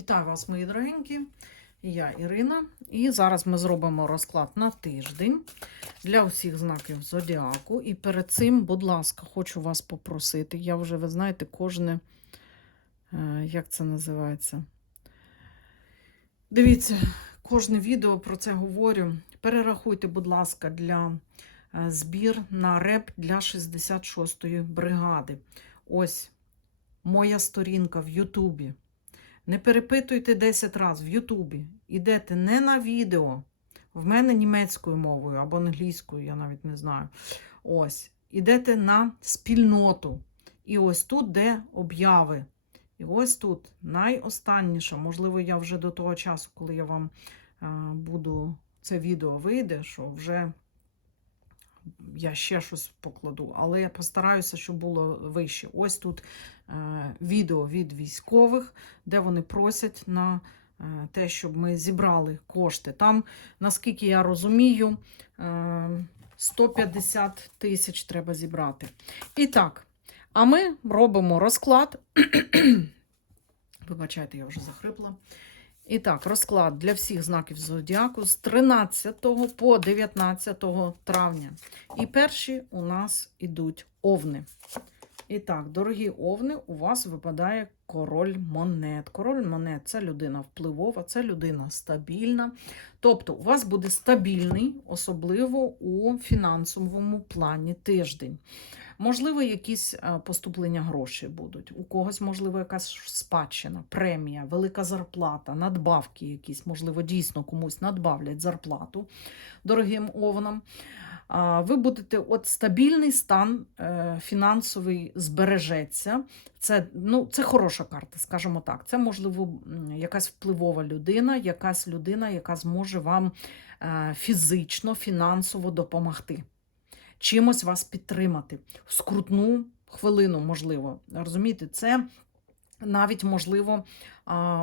Вітаю вас, мої дорогенькі. Я Ірина. І зараз ми зробимо розклад на тиждень для усіх знаків зодіаку. І перед цим, будь ласка, хочу вас попросити. Я вже, ви знаєте, кожне, е, як це називається? Дивіться, кожне відео про це говорю. Перерахуйте, будь ласка, для е, збір на реп для 66-ї бригади. Ось моя сторінка в Ютубі. Не перепитуйте 10 разів в Ютубі. Ідете не на відео. В мене німецькою мовою або англійською, я навіть не знаю. Ось. Ідете на спільноту. І ось тут, де обяви. І ось тут найостанніше, можливо, я вже до того часу, коли я вам е, буду це відео вийде, що вже я ще щось покладу, але я постараюся, щоб було вище. Ось тут е, відео від військових, де вони просять на е, те, щоб ми зібрали кошти. Там, наскільки я розумію, е, 150 тисяч треба зібрати. І так, а ми робимо розклад. Вибачайте, я вже захрипла. І так, розклад для всіх знаків зодіаку з 13 по 19 травня. І перші у нас ідуть овни. І так, дорогі овни, у вас випадає король монет. Король монет це людина впливова, це людина стабільна. Тобто, у вас буде стабільний, особливо у фінансовому плані тиждень. Можливо, якісь е, поступлення грошей будуть. У когось, можливо, якась спадщина, премія, велика зарплата, надбавки якісь, можливо, дійсно комусь надбавлять зарплату дорогим овнам. Ви будете от стабільний стан е, фінансовий збережеться. Це, ну, це хороша карта, скажімо так. Це, можливо, якась впливова людина, якась людина, яка зможе вам е, фізично, фінансово допомогти чимось вас підтримати. В скрутну хвилину, можливо. Розумієте, це навіть, можливо,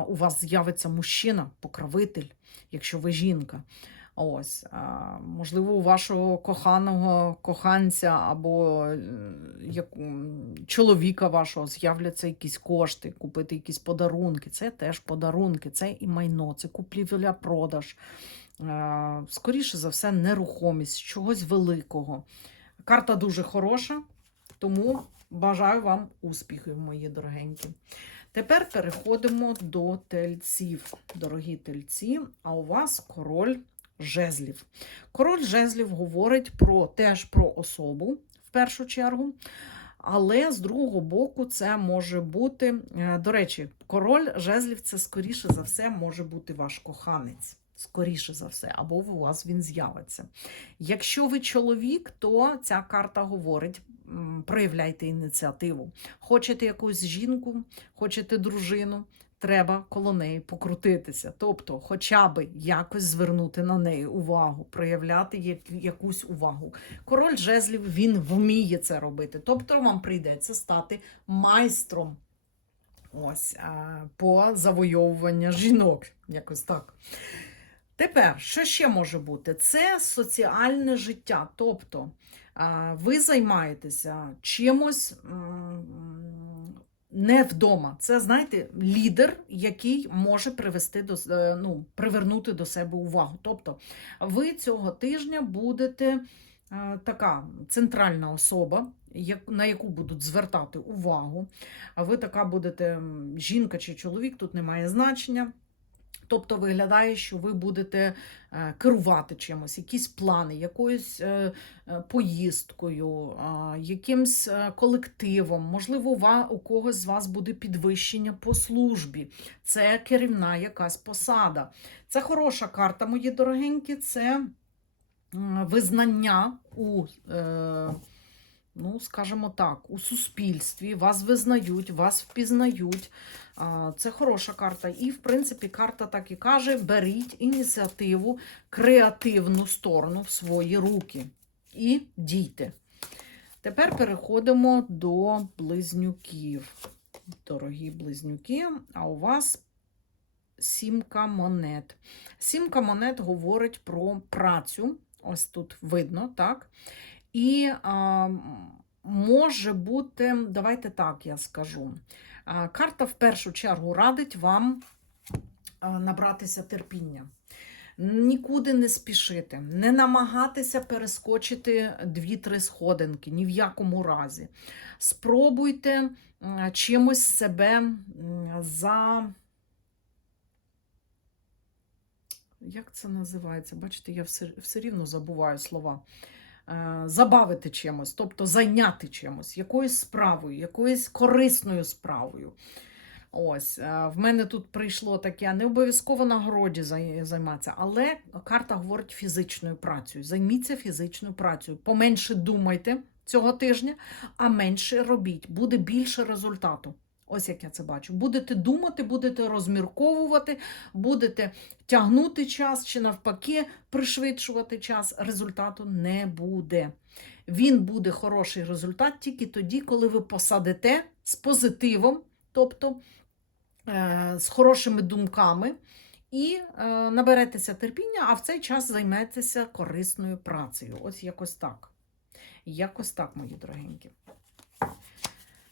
у вас з'явиться мужчина, покровитель, якщо ви жінка. Ось, можливо, у вашого коханого коханця або е, чоловіка вашого з'являться якісь кошти, купити якісь подарунки. Це теж подарунки, це і майно, це купівля-продаж. Е, Скоріше за все, нерухомість, чогось великого. Карта дуже хороша, тому бажаю вам успіхів, мої дорогенькі. Тепер переходимо до тельців. Дорогі тельці, а у вас король жезлів. Король жезлів говорить про теж про особу в першу чергу. Але з другого боку, це може бути, е, до речі, король жезлів це скоріше за все може бути ваш коханець. Скоріше за все, або у вас він з'явиться. Якщо ви чоловік, то ця карта говорить: проявляйте ініціативу. Хочете якусь жінку, хочете дружину, треба коло неї покрутитися. Тобто, хоча б якось звернути на неї увагу, проявляти якусь увагу. Король жезлів він вміє це робити. Тобто, вам прийдеться стати майстром. Ось по завойовуванню жінок, якось так. Тепер, що ще може бути? Це соціальне життя. Тобто ви займаєтеся чимось не вдома. Це, знаєте, лідер, який може привести до, е, ну, привернути до себе увагу. Тобто, ви цього тижня будете е, така центральна особа, на яку будуть звертати увагу. А ви така будете жінка чи чоловік, тут немає значення. Тобто виглядає, що ви будете е, керувати чимось, якісь плани, якоюсь е, е, поїздкою, якимсь колективом. Можливо, у когось з вас буде підвищення по службі. Це керівна якась посада. Це хороша карта, мої дорогенькі. Це визнання у. Ну, скажімо так, у суспільстві вас визнають, вас впізнають. Це хороша карта. І, в принципі, карта так і каже: беріть ініціативу, креативну сторону в свої руки і дійте. Тепер переходимо до близнюків. Дорогі близнюки, а у вас сімка монет. Сімка монет говорить про працю. Ось тут видно, так? І а, може бути, давайте так я скажу. А, карта в першу чергу радить вам набратися терпіння. Нікуди не спішити, не намагатися перескочити дві-три сходинки, ні в якому разі. Спробуйте чимось себе за. Як це називається? Бачите, я все, все рівно забуваю слова. Е, Забавити чимось, тобто зайняти чимось, якоюсь справою, якоюсь корисною справою. Ось, е, в мене тут прийшло таке, не обов'язково на городі займатися, але карта говорить фізичною працею. Займіться фізичною працею. Поменше думайте цього тижня, а менше робіть. Буде більше результату. Ось як я це бачу. Будете думати, будете розмірковувати, будете тягнути час чи навпаки пришвидшувати час. Результату не буде. Він буде хороший результат тільки тоді, коли ви посадите з позитивом, тобто е, з хорошими думками, і е, наберетеся терпіння, а в цей час займетеся корисною працею. Ось якось так. Якось так, мої дорогенькі.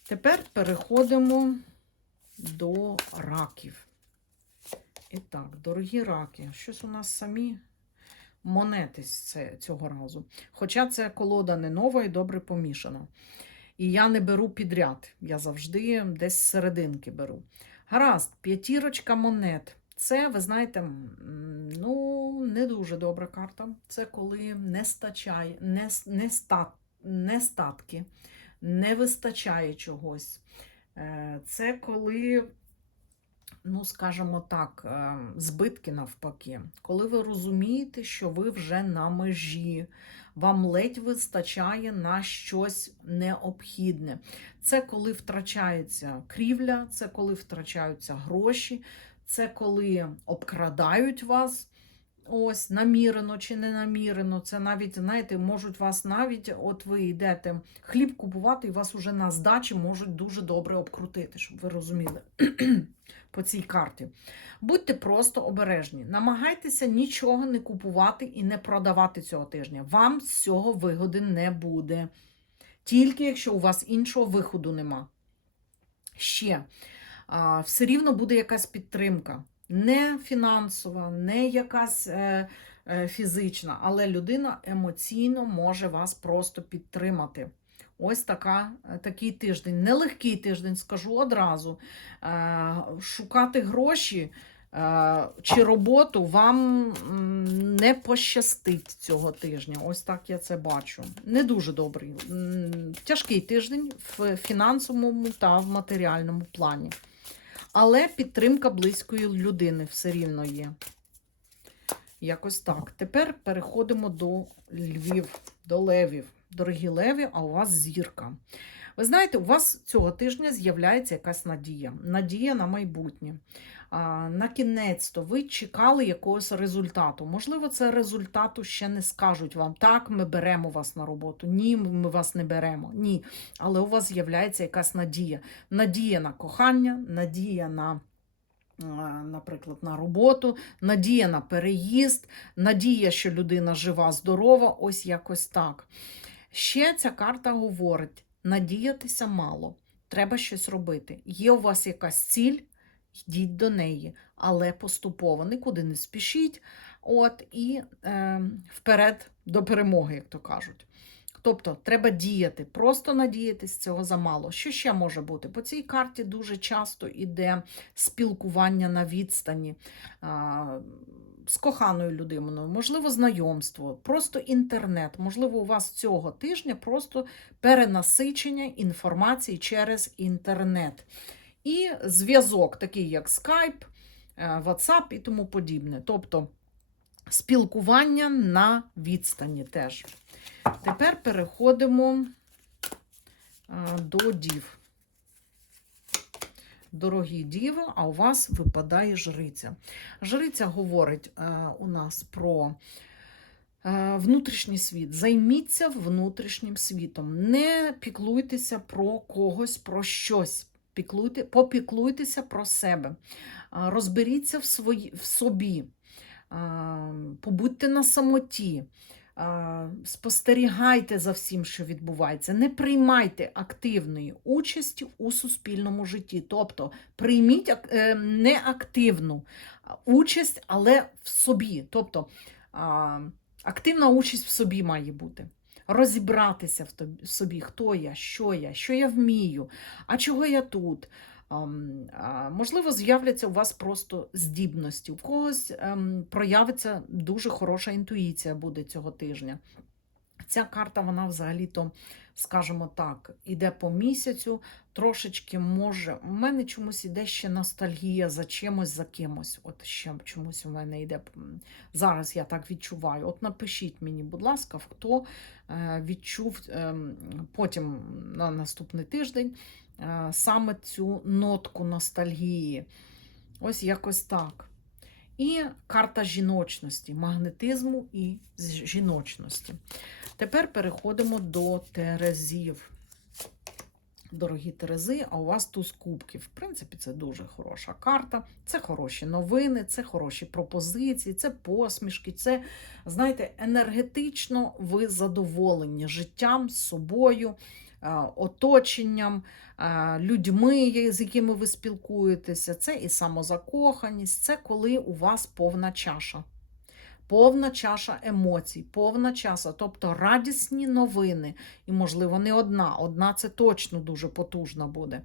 Тепер переходимо до раків. І так, дорогі раки, щось у нас самі монети з цього разу. Хоча це колода не нова і добре помішана. І я не беру підряд, я завжди десь з серединки беру. Гаразд, п'ятірочка монет. Це, ви знаєте, ну, не дуже добра карта. Це коли не стачає, не, не, ста, не статки, не вистачає чогось. Е, Це коли, ну, скажімо так, е, збитки навпаки. Коли ви розумієте, що ви вже на межі, вам ледь вистачає на щось необхідне. Це коли втрачається крівля, це коли втрачаються гроші, це коли обкрадають вас. Ось, намірено чи не намірено. Це навіть, знаєте, можуть вас навіть, от ви йдете хліб купувати, і вас уже на здачі можуть дуже добре обкрутити, щоб ви розуміли по цій карті. Будьте просто обережні. Намагайтеся нічого не купувати і не продавати цього тижня. Вам з цього вигоди не буде. Тільки якщо у вас іншого виходу нема. Ще все рівно буде якась підтримка. Не фінансова, не якась е, е, фізична, але людина емоційно може вас просто підтримати. Ось така, е, такий тиждень. Нелегкий тиждень, скажу одразу. Шукати гроші чи роботу вам не пощастить цього тижня. Ось так я це бачу. Не дуже добрий. Тяжкий тиждень в фінансовому та в матеріальному плані. Але підтримка близької людини все рівно є. Якось так. Тепер переходимо до львів, до левів. Дорогі леві, а у вас зірка. Ви знаєте, у вас цього тижня з'являється якась надія. Надія на майбутнє. На кінець-то ви чекали якогось результату. Можливо, це результату ще не скажуть вам. Так, ми беремо вас на роботу. Ні, ми вас не беремо. Ні. Але у вас з'являється якась надія. Надія на кохання, надія на. Наприклад, на роботу, надія на переїзд, надія, що людина жива, здорова, ось якось так. Ще ця карта говорить: надіятися мало, треба щось робити. Є у вас якась ціль, йдіть до неї, але поступово, нікуди не спішіть. От, і е, вперед до перемоги, як то кажуть. Тобто треба діяти, просто надіятись цього замало. Що ще може бути? По цій карті дуже часто йде спілкування на відстані а, з коханою людиною, можливо, знайомство, просто інтернет. Можливо, у вас цього тижня просто перенасичення інформації через інтернет. І зв'язок, такий як Skype, е, WhatsApp і тому подібне. Тобто спілкування на відстані теж. Тепер переходимо до дів. Дорогі діви, а у вас випадає жриця. Жриця говорить е, у нас про е, внутрішній світ. Займіться внутрішнім світом. Не піклуйтеся про когось, про щось. Піклуйте, попіклуйтеся про себе. Розберіться в, свої, в собі. Побудьте на самоті. Спостерігайте за всім, що відбувається. Не приймайте активної участі у суспільному житті. Тобто прийміть е, не активну, участь, але в собі. Тобто активна участь в собі має бути. Розібратися в собі, хто я, що я, що я вмію, а чого я тут. Можливо, з'являться у вас просто здібності. У когось ем, проявиться дуже хороша інтуїція буде цього тижня. Ця карта, вона взагалі-то, скажімо так, іде по місяцю, трошечки може. У мене чомусь іде ще ностальгія за чимось, за кимось. От ще чомусь у мене йде. Зараз я так відчуваю. От напишіть мені, будь ласка, хто е, відчув ем, потім на наступний тиждень е, саме цю нотку ностальгії. Ось якось так. І карта жіночності, магнетизму і жіночності. Тепер переходимо до Терезів. Дорогі Терези, а у вас туз кубків. В принципі, це дуже хороша карта. Це хороші новини, це хороші пропозиції, це посмішки, це, знаєте, енергетично ви задоволені життям, собою, е, оточенням, е, людьми, з якими ви спілкуєтеся. Це і самозакоханість, це коли у вас повна чаша. Повна чаша емоцій, повна чаша, тобто радісні новини. І, можливо, не одна. Одна це точно дуже потужна буде.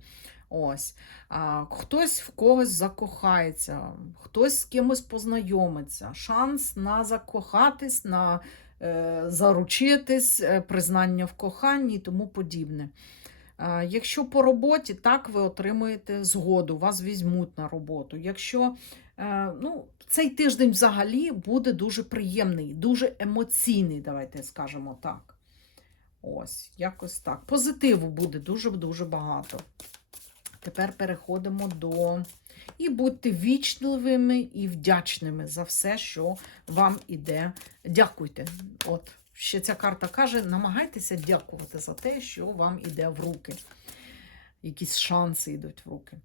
Ось. А, хтось в когось закохається, хтось з кимось познайомиться. Шанс на закохатись, на е, заручитись, е, признання в коханні і тому подібне. Якщо по роботі, так ви отримуєте згоду, вас візьмуть на роботу. Якщо ну, цей тиждень взагалі буде дуже приємний, дуже емоційний, давайте скажемо так. Ось, якось так. Позитиву буде дуже-дуже багато. Тепер переходимо до. І будьте вічливими і вдячними за все, що вам іде. Дякуйте. От, ще ця карта каже: намагайтеся дякувати за те, що вам іде в руки. Якісь шанси йдуть в руки.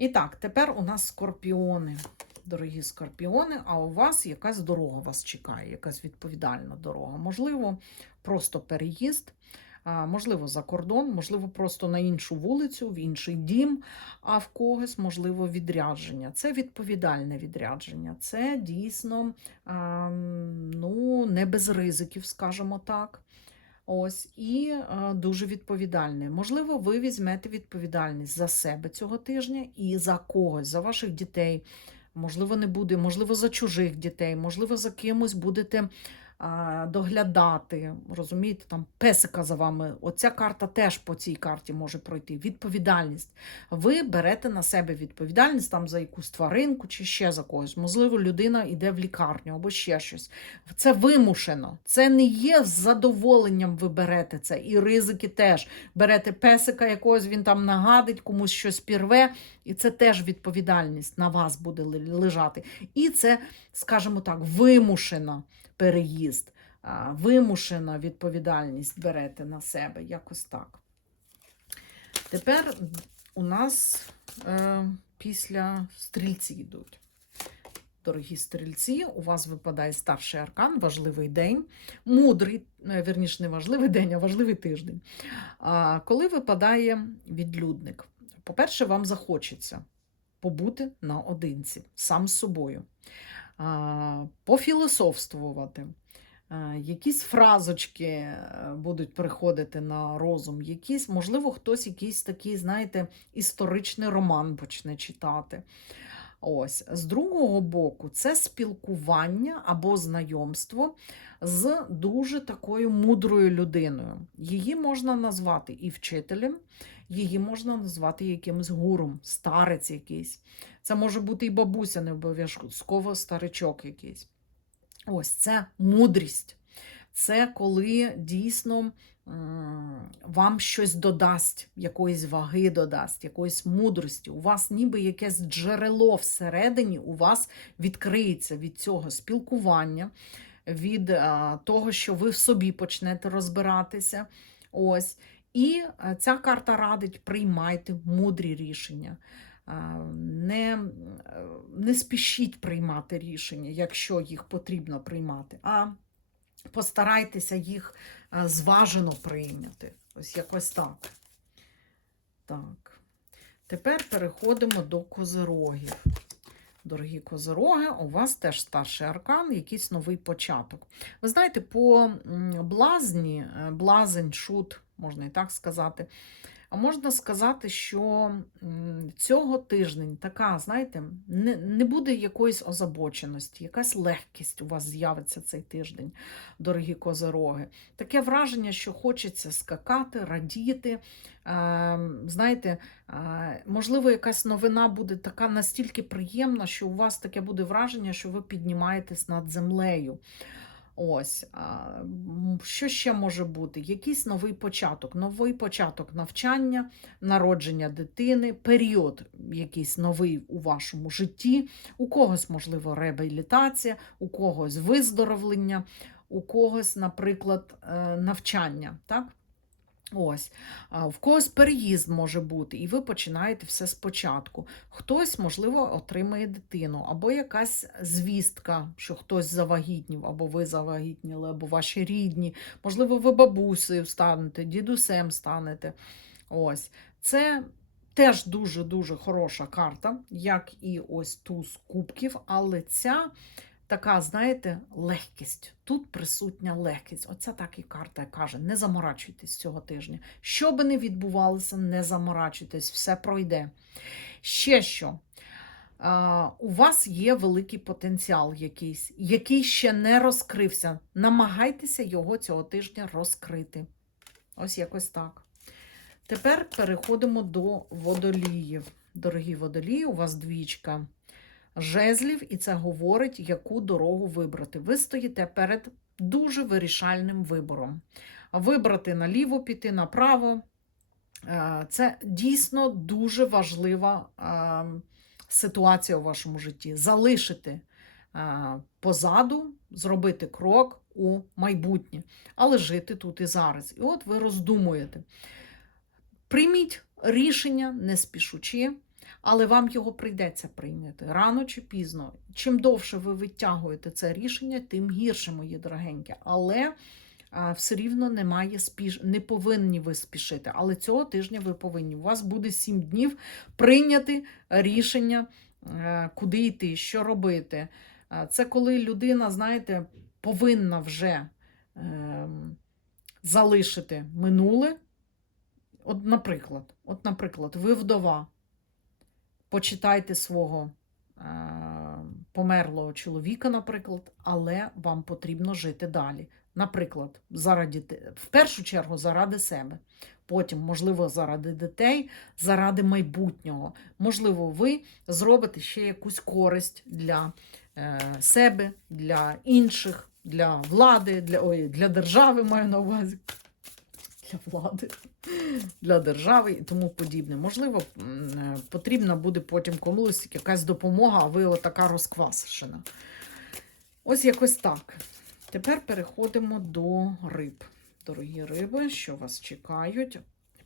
І так, тепер у нас скорпіони. Дорогі скорпіони, а у вас якась дорога вас чекає, якась відповідальна дорога. Можливо, просто переїзд, можливо, за кордон, можливо, просто на іншу вулицю, в інший дім, а в когось, можливо, відрядження. Це відповідальне відрядження. Це дійсно ну, не без ризиків, скажімо так. Ось, і е, дуже відповідальне. Можливо, ви візьмете відповідальність за себе цього тижня і за когось, за ваших дітей. Можливо, не буде, можливо, за чужих дітей, можливо, за кимось будете доглядати. Розумієте, там песика за вами. Оця карта теж по цій карті може пройти. Відповідальність. Ви берете на себе відповідальність там за якусь тваринку чи ще за когось. Можливо, людина йде в лікарню або ще щось. Це вимушено. Це не є з задоволенням. Ви берете це. І ризики теж. Берете песика якогось, він там нагадить, комусь щось пірве. І це теж відповідальність на вас буде лежати. І це, скажімо так, вимушено переїзд, а, вимушена відповідальність берете на себе. Якось так. Тепер у нас е, після стрільці йдуть. Дорогі стрільці, у вас випадає старший аркан, важливий день, мудрий, е, вірніше, не важливий день, а важливий тиждень. А, коли випадає відлюдник, по-перше, вам захочеться побути наодинці, сам з собою, пофілософствувати. Якісь фразочки е, будуть приходити на розум, якісь, можливо, хтось якийсь такий, знаєте, історичний роман почне читати. Ось, з другого боку, це спілкування або знайомство з дуже такою мудрою людиною. Її можна назвати і вчителем, її можна назвати якимось гуром, старець якийсь. Це може бути і бабуся, не обов'язково старичок якийсь. Ось це мудрість. Це коли дійсно вам щось додасть, якоїсь ваги додасть, якоїсь мудрості. У вас ніби якесь джерело всередині у вас відкриється від цього спілкування, від того, що ви в собі почнете розбиратися. Ось. І ця карта радить приймайте мудрі рішення. Не, е, не спішіть приймати рішення, якщо їх потрібно приймати, а постарайтеся їх зважено прийняти. Ось якось так. Так. Тепер переходимо до козирогів. Дорогі козороги, у вас теж старший аркан, якийсь новий початок. Ви знаєте, по блазні, е, блазень, шут, можна і так сказати. А можна сказати, що цього тиждень така, знаєте, не, не буде якоїсь озабоченості, якась легкість у вас з'явиться цей тиждень, дорогі козороги. Таке враження, що хочеться скакати, радіти. Е, знаєте, е, можливо, якась новина буде така настільки приємна, що у вас таке буде враження, що ви піднімаєтесь над землею. Ось, що ще може бути? Якийсь новий початок, новий початок навчання, народження дитини, період якийсь новий у вашому житті, у когось, можливо, реабілітація, у когось виздоровлення, у когось, наприклад, е, навчання. Так? Ось, в когось переїзд може бути, і ви починаєте все спочатку. Хтось, можливо, отримає дитину, або якась звістка, що хтось завагітнів, або ви завагітніли, або ваші рідні. Можливо, ви бабусею станете, дідусем станете. Ось. Це теж дуже-дуже хороша карта, як і ось туз кубків, але ця така, знаєте, легкість. Тут присутня легкість. Оця так і карта каже: не заморачуйтесь цього тижня. Що би не відбувалося, не заморачуйтесь, все пройде. Ще що. У вас є великий потенціал якийсь, який ще не розкрився. Намагайтеся його цього тижня розкрити. Ось якось так. Тепер переходимо до водоліїв. Дорогі водолії, у вас двічка жезлів, і це говорить, яку дорогу вибрати. Ви стоїте перед дуже вирішальним вибором. Вибрати наліво, піти направо. Е, Це дійсно дуже важлива е, ситуація у вашому житті. Залишити е, позаду, зробити крок у майбутнє, але жити тут і зараз. І от ви роздумуєте. Прийміть рішення, не спішучи, але вам його прийдеться прийняти рано чи пізно. Чим довше ви витягуєте це рішення, тим гірше, мої дорогенькі. Але все рівно немає спіш... не повинні ви спішити. Але цього тижня ви повинні. У вас буде сім днів прийняти рішення, е, куди йти, що робити. Це коли людина, знаєте, повинна вже е, залишити минуле. От, наприклад, от, наприклад, ви вдова, почитайте свого е, померлого чоловіка, наприклад, але вам потрібно жити далі. Наприклад, заради, в першу чергу заради себе, потім, можливо, заради дітей, заради майбутнього. Можливо, ви зробите ще якусь користь для е, себе, для інших, для влади, для, ой, для держави маю на увазі. Для влади, для держави і тому подібне. Можливо, е, потрібна буде потім комусь якась допомога, а ви отака розквасшена. Ось якось так. Тепер переходимо до риб. Дорогі риби, що вас чекають?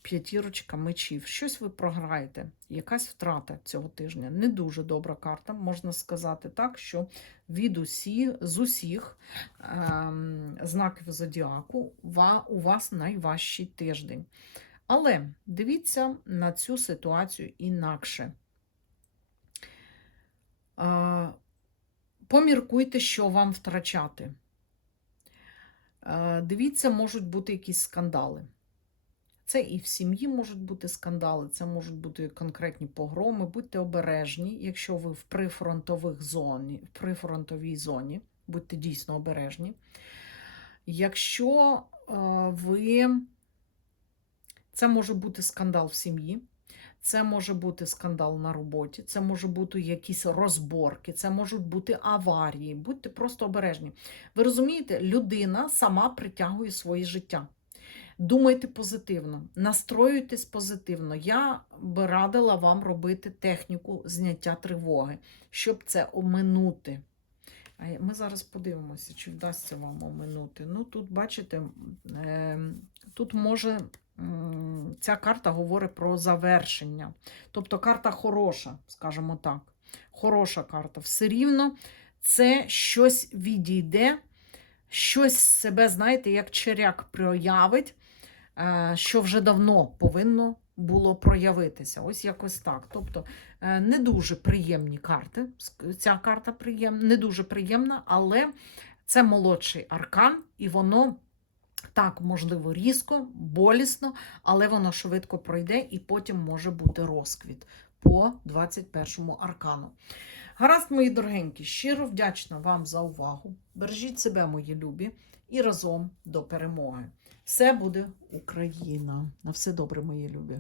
П'ятірочка мечів. Щось ви програєте. Якась втрата цього тижня. Не дуже добра карта, можна сказати так, що від усіх, з усіх ем, знаків зодіаку у вас найважчий тиждень. Але дивіться на цю ситуацію інакше. Е, поміркуйте, що вам втрачати. Е, Дивіться, можуть бути якісь скандали. Це і в сім'ї можуть бути скандали, це можуть бути конкретні погроми. Будьте обережні, якщо ви в прифронтових зоні, в прифронтовій зоні, будьте дійсно обережні. Якщо е, ви. Це може бути скандал в сім'ї, це може бути скандал на роботі, це може бути якісь розборки, це можуть бути аварії. Будьте просто обережні. Ви розумієте, людина сама притягує своє життя. Думайте позитивно, настроюйтесь позитивно. Я би радила вам робити техніку зняття тривоги, щоб це оминути. Ми зараз подивимося, чи вдасться вам оминути. Ну, тут, бачите, е, тут може ця карта говорить про завершення. Тобто карта хороша, скажімо так. Хороша карта. Все рівно це щось відійде, щось себе, знаєте, як черяк проявить, що вже давно повинно було проявитися. Ось якось так. Тобто е, не дуже приємні карти. Ця карта приєм... не дуже приємна, але це молодший аркан, і воно так, можливо, різко, болісно, але воно швидко пройде і потім може бути розквіт по 21-му аркану. Гаразд, мої дорогенькі, щиро вдячна вам за увагу. Бережіть себе, мої любі, і разом до перемоги. Все буде Україна. На все добре, мої любі.